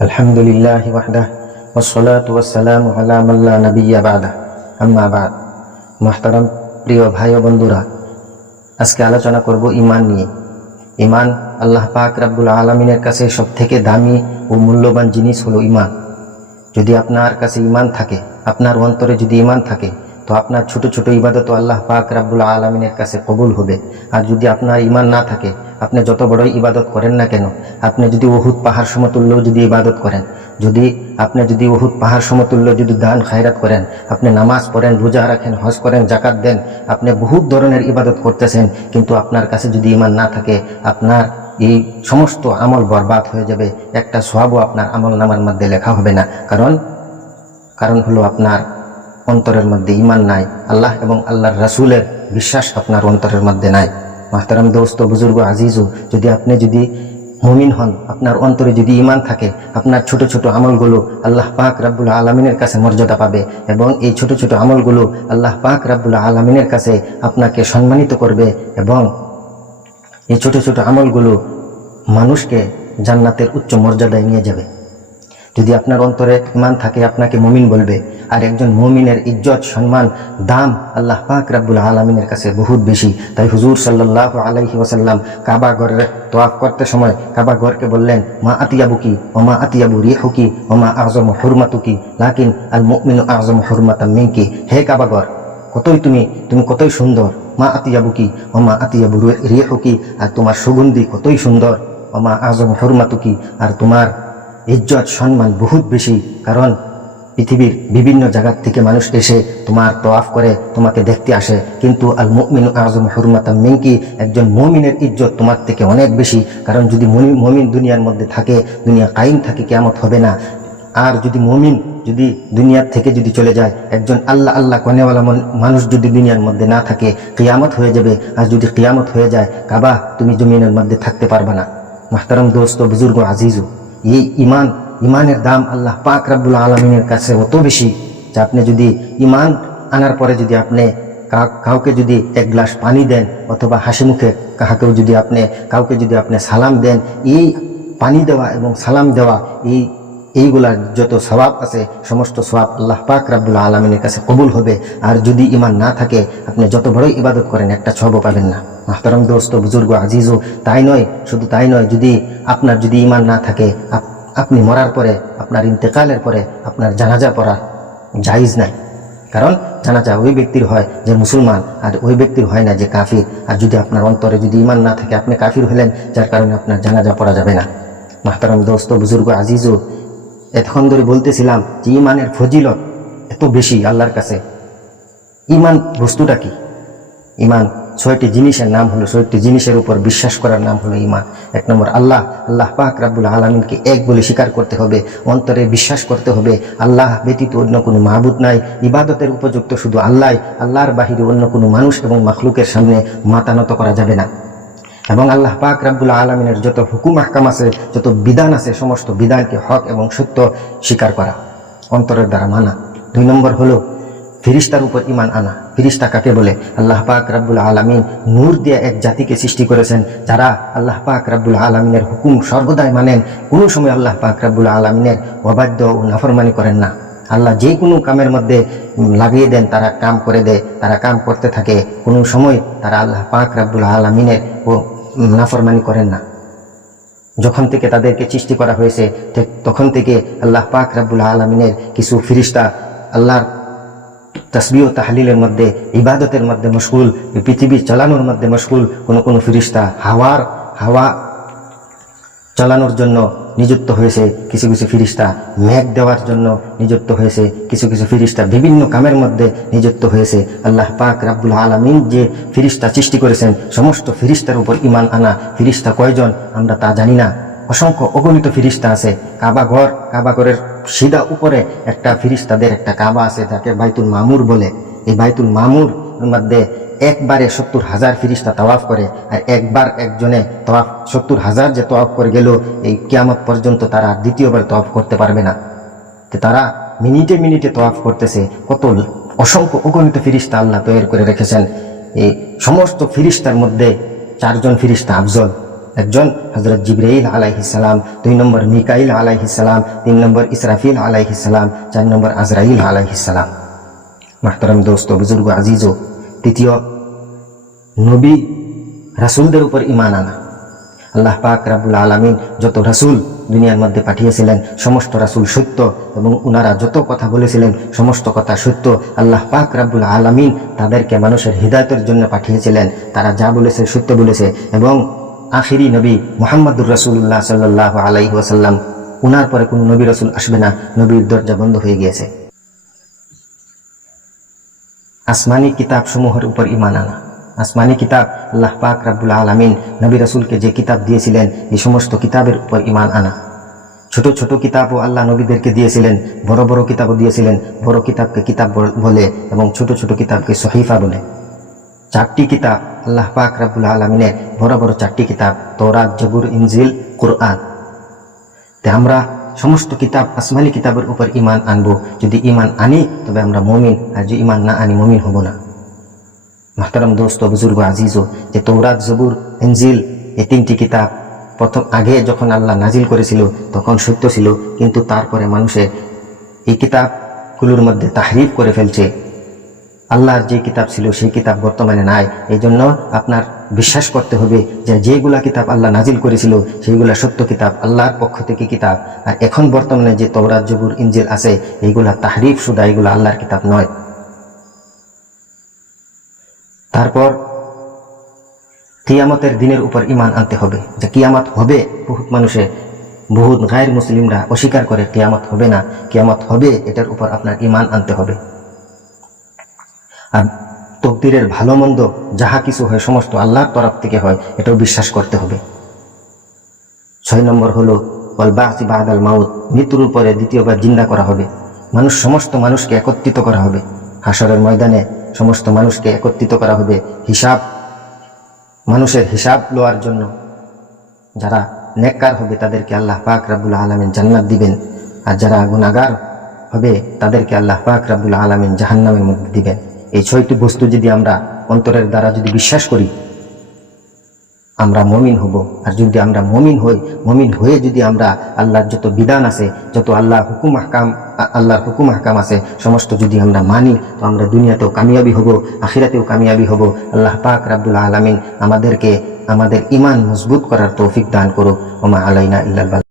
আলহামদুলিল্লাহি ওয়াহদাহ ওয়াসসালাতু ওয়াসসালামু আলা মান লা নাবিয়্যা বা'দা আম্মা বা'দ। মুহতারাম প্রিয় ভাই ও বন্ধুরা, আজকে আলোচনা করব ঈমান নিয়ে। ঈমান আল্লাহ পাক রব্বুল আলামিনের কাছে সবথেকে দামি ও মূল্যবান জিনিস হলো ঈমান। যদি আপনার কাছে ঈমান থাকে, আপনার অন্তরে যদি ঈমান থাকে, তো আপনার ছোট ছোট ইবাদত আল্লাহ পাক রব্বুল আলামিনের কাছে কবুল হবে। আর যদি আপনার ঈমান না থাকে, আপনি যত বড়ই ইবাদত করেন না কেন, আপনি যদি উহুদ পাহাড় সমতুল্য যদি ইবাদত করেন, যদি উহুদ পাহাড় সমতুল্য যদি দান খায়রাত করেন, আপনি নামাজ পড়েন, রোজা রাখেন, হজ করেন, জাকাত দেন, আপনি বহুত ধরনের ইবাদত করতেছেন, কিন্তু আপনার কাছে যদি ঈমান না থাকে, আপনার এই সমস্ত আমল বরবাদ হয়ে যাবে। একটা সওয়াবও আপনার আমল নামার মধ্যে লেখা হবে না। কারণ হলো আপনার অন্তরের মধ্যে ঈমান নাই, আল্লাহ এবং আল্লাহর রাসূলের বিশ্বাস আপনার অন্তরের মধ্যে নাই। মাহতারাম দোস্ত, বুজুর্গ, আজিজু, যদি মুমিন হন, আপনার অন্তরে যদি ঈমান থাকে, আপনার ছোট ছোট আমলগুলো আল্লাহ পাক রব্বুল আলামিনের কাছে মর্যাদা পাবে, এবং এই ছোট ছোট আমলগুলো আল্লাহ পাক রব্বুল আলামিনের কাছে আপনাকে সম্মানিত করবে, এবং এই ছোট ছোট আমলগুলো মানুষকে জান্নাতের উচ্চ মর্যাদায় নিয়ে যাবে। যদি আপনার অন্তরে ঈমান থাকে, আপনাকে মুমিন বলবে। আর একজন মুমিনের ইজ্জত, সম্মান, দাম আল্লাহ পাক রব্বুল আলামিনের কাছে বহুত বেশি। তাই হুজুর সাল্লাল্লাহু আলাইহি ওয়াসাল্লাম কাবা ঘরে তওয়াফ করতে সময় কাবা ঘরকে বললেন, মা আতিয়াবুকি ওয়া মা আতিয়াবু রিহুকি ওয়া মা আযমু হুরমাতুকি লাকিন আল মুমিনু আযমু হুরমাতাম মিনকি। হে কাবা ঘর, তুমি কতই সুন্দর। মা আতিয়াবুকি ওয়া মা আতিয়াবু রিহুকি, আর তোমার সুগন্ধি কতই সুন্দর। ওয়া মা আযমু হুরমাতুকি, আর তোমার ইজ্জত সম্মান বহুত বেশি। কারণ পৃথিবীর বিভিন্ন জায়গা থেকে মানুষ এসে তোমার তওয়াফ করে, তোমাকে দেখতে আসে, কিন্তু আল মুমিনু আযমু হুরমাতাম মিনকি, একজন মুমিনের ইজ্জত তোমার থেকে অনেক বেশি। কারণ যদি মুমিন দুনিয়ার মধ্যে থাকে, দুনিয়া কায়েম থাকে, কিয়ামত হবে না। আর যদি মুমিন দুনিয়ার থেকে যদি চলে যায়, একজন আল্লাহ কনেওয়ালা মানুষ যদি দুনিয়ার মধ্যে না থাকে, কিয়ামত হয়ে যাবে। আর যদি কিয়ামত হয়ে যায়, কাবা তুমি জমিনের মধ্যে থাকতে পারবে না। মুহতারাম দোস্ত, বুজুর্গ, আজিজু, এই ইমানের দাম আল্লাহ পাক রব্বুল আলামিনের কাছে অত বেশি যে আপনি যদি ঈমান আনার পরে যদি আপনি কাউকে যদি এক গ্লাস পানি দেন, অথবা হাসি মুখে কাউকে যদি আপনি সালাম দেন, এই পানি দেওয়া এবং সালাম দেওয়া, এইগুলার যত সওয়াব আছে, সমস্ত সওয়াব আল্লাহ পাক রব্বুল আলামিনের কাছে কবুল হবে। আর যদি ঈমান না থাকে, আপনি যত বড়ই ইবাদত করেন, একটা সওয়াবও পাবেন না। মুহতারাম দোস্ত, বুজুর্গ, আজিজু, শুধু তাই নয়, আপনার যদি ঈমান না থাকে, আপনি মরার পরে, আপনার ইন্তেকালের পরে আপনার জানাজা পড়া জায়েজ নাই। কারণ জানাজা ওই ব্যক্তির হয় যে মুসলমান, আর ওই ব্যক্তির হয় না যে কাফির। আর যদি আপনার অন্তরে যদি ঈমান না থাকে, আপনি কাফির হলেন, যার কারণে আপনার জানাজা পড়া যাবে না। মুহতারাম দোস্ত, বুজুর্গ, আজিজু, এতক্ষণ ধরে বলতেছিলাম যে ঈমানের ফজিলত এত বেশি আল্লাহর কাছে। ঈমান বস্তুটা কি? ঈমান 6টি জিনিসের নাম হলো, 6টি জিনিসের উপর বিশ্বাস করার নাম হলো ঈমান। 1 নম্বর, আল্লাহ পাক রব্বুল আলামিনকে এক বলে স্বীকার করতে হবে, অন্তরে বিশ্বাস করতে হবে। আল্লাহ ব্যতীত অন্য কোনো মাবুদ নাই, ইবাদতের উপযুক্ত শুধু আল্লাহ, আল্লাহর বাহিরে অন্য কোনো মানুষ এবং মাখলুকের সামনে মাথা নত করা যাবে না। এবং আল্লাহ পাক রব্বুল আলামিনের যত হুকুম আহকাম আছে, যত বিধান আছে, সমস্ত বিধানকে হক এবং সত্য স্বীকার করা, অন্তরের দ্বারা মানা। 2 নম্বর হলো ফিরিস্তার উপর ঈমান আনা। ফিরিস্তা কাকে বলে? আল্লাহ পাক রব্বুল আলামিন নূর দিয়ে এক জাতিকে সৃষ্টি করেছেন, যারা আল্লাহ পাক রব্বুল আলামিনের হুকুম সর্বদাই মানেন। কোনো সময় আল্লাহ পাক রব্বুল আলামিনের অবাধ্য ও নাফরমানি করেন না। আল্লাহ যে কোনো কামের মধ্যে লাগিয়ে দেন, তারা কাম করে দেয়, তারা কাম করতে থাকে। কোনো সময় তারা আল্লাহ পাক রব্বুল আলামিনের নাফরমানি করেন না। যখন থেকে তাদেরকে সৃষ্টি করা হয়েছে, ঠিক তখন থেকে আল্লাহ পাক রব্বুল আলামিনের কিছু ফিরিস্তা আল্লাহর তাসবিহ ও তাহলিলের মধ্যে, ইবাদতের মধ্যে মশগুল, পৃথিবী চালানোর মধ্যে মশগুল। কোনো ফিরিস্তা হাওয়া চালানোর জন্য নিযুক্ত হয়েছে, কিছু ফিরিস্তা মেঘ দেওয়ার জন্য নিযুক্ত হয়েছে, কিছু ফিরিস্তা বিভিন্ন কামের মধ্যে নিযুক্ত হয়েছে। আল্লাহ পাক রব্বুল আলামিন যে ফিরিস্তা সৃষ্টি করেছেন, সমস্ত ফিরিস্তার উপর ঈমান আনা। ফিরিস্তা কয়জন আমরা তা জানি না, অসংখ্য অগণিত ফিরিস্তা আছে। কাবা ঘরের সিধা উপরে একটা ফিরিস্তাদের একটা কাবা আছে, যাকে বাইতুল মামুর বলে। এই বাইতুল মামুর মধ্যে একবারে 70,000 ফিরিস্তা তাওয়াফ করে। আর একবার একজনে 70,000 যে তাওয়াফ করে গেল, এই কিয়ামত পর্যন্ত তারা দ্বিতীয়বার তাওয়াফ করতে পারবে না। তারা মিনিটে তাওয়াফ করতেছে। কত অসংখ্য অগণিত ফিরিস্তা আল্লাহ তৈরি করে রেখেছেন। এই সমস্ত ফিরিস্তার মধ্যে 4 জন ফিরিস্তা আফজল, একজন হযরত জিবরাইল আলাইহিস সালাম, 2 নম্বর মিকাইল আলাইহিস সালাম, 3 নম্বর ইসরাফিল আলাইহিস সালাম, 4 নম্বর আজরাইল আলাইহিস সালাম। মাহতারাম দোস্ত, বুজুর্গ, আজিজো, তৃতীয় নবী রাসূলদের উপর ঈমান আনা। আল্লাহ পাক রব্বুল আলামিন যত রাসূল দুনিয়ার মধ্যে পাঠিয়েছিলেন সমস্ত রাসূল সত্য, এবং উনারা যত কথা বলেছিলেন সমস্ত কথা সত্য। আল্লাহ পাক রব্বুল আলামিন তাদেরকে মানুষের হিদায়াতের জন্য পাঠিয়েছিলেন। তারা যা বলেছে সত্য বলেছে। এবং আখিরি নবী মুহাম্মদুর রাসূলুল্লাহ সাল্লাল্লাহু আলাইহি ওয়াসাল্লাম, উনার পরে কোনো নবী রাসূল আসবে না, নবীর দরজা বন্ধ হয়ে গিয়েছে। আসমানি কিতাব সমূহের উপর ঈমান আনা। আসমানি কিতাব, আল্লাহ পাক রব্বুল আলামিন নবী রাসূলকে যে কিতাব দিয়েছিলেন এই সমস্ত কিতাবের উপর ঈমান আনা। ছোট ছোট কিতাবও আল্লাহ নবীদেরকে দিয়েছিলেন, বড় বড় কিতাবও দিয়েছিলেন। বড় কিতাবকে কিতাব বলে এবং ছোট ছোট কিতাবকে সহিফা বলে। 4টি কিতাব আল্লাহ পাক রব্বুল আলামিনের, বড় বড় 4টি কিতাব, তওরাত, জবুর, ইনজিল, কুরআন। তে আমরা সমস্ত কিতাব আসমানি কিতাবের উপর ঈমান আনবো। যদি ঈমান আনি তবে আমরা মুমিন, আর যদি ঈমান না আনি মুমিন হব না। মাহতারাম দোস্ত, বুজুর্গ, আজিজো, যে তওরাত, জবুর, ইনজিল এই 3টি কিতাব প্রথম আগে যখন আল্লাহ নাজিল করেছিল তখন সত্য ছিল, কিন্তু তারপরে মানুষে এই কিতাবগুলোর মধ্যে তাহরিফ করে ফেলছে। আল্লাহর যে কিতাব ছিল সেই কিতাব বর্তমানে নাই। এই জন্য আপনার বিশ্বাস করতে হবে যে যেগুলা কিতাব আল্লাহ নাজিল করেছিল সেইগুলা সত্য কিতাব, আল্লাহর পক্ষ থেকে কিতাব। আর এখন বর্তমানে যে তওরাত, জবুর, ইনজিল আছে এইগুলা তাহরিফ শুধু, এগুলা আল্লাহর কিতাব নয়। তারপর কিয়ামতের দিনের উপর ঈমান আনতে হবে, যে কিয়ামত হবে। বহুত গায়র মুসলিমরা অস্বীকার করে কিয়ামত হবে না, কিয়ামত হবে, এটার উপর আপনার ঈমান আনতে হবে। আর তকদিরের ভালো মন্দ যাহা কিছু হয় সমস্ত আল্লাহর তরফ থেকে হয়, এটাও বিশ্বাস করতে হবে। 6 নম্বর হলো ওয়াল বা'সি বা'দাল মাউত, মৃত্যুর পরে দ্বিতীয়বার জিন্দা করা হবে। সমস্ত মানুষকে একত্রিত করা হবে। হাসরের ময়দানে সমস্ত মানুষকে একত্রিত করা হবে মানুষের হিসাব লওয়ার জন্য। যারা নেককার হবে তাদেরকে আল্লাহ পাক রব্বুল আলামিন জান্নাত দিবেন, আর যারা গুনাহগার হবে তাদেরকে আল্লাহ পাক রব্বুল আলামিন জাহান্নামের মধ্যে দিবেন। এই 6টি বস্তু যদি আমরা অন্তরের দ্বারা যদি বিশ্বাস করি আমরা মুমিন হব। আর যদি আমরা মুমিন হয়ে যদি আমরা আল্লাহর যত বিধান আছে, যত আল্লাহর হুকুম আহকাম আছে সমস্ত যদি আমরা মানি, তো আমরা দুনিয়াতেও কামিয়াবি হব, আখিরাতেও কামিয়াবি হব। আল্লাহ পাক রব্বুল আলামিন আমাদেরকে আমাদের ঈমান মজবুত করার তৌফিক দান করুক। ওমা আলাইনা ইল্লাল বালাগ।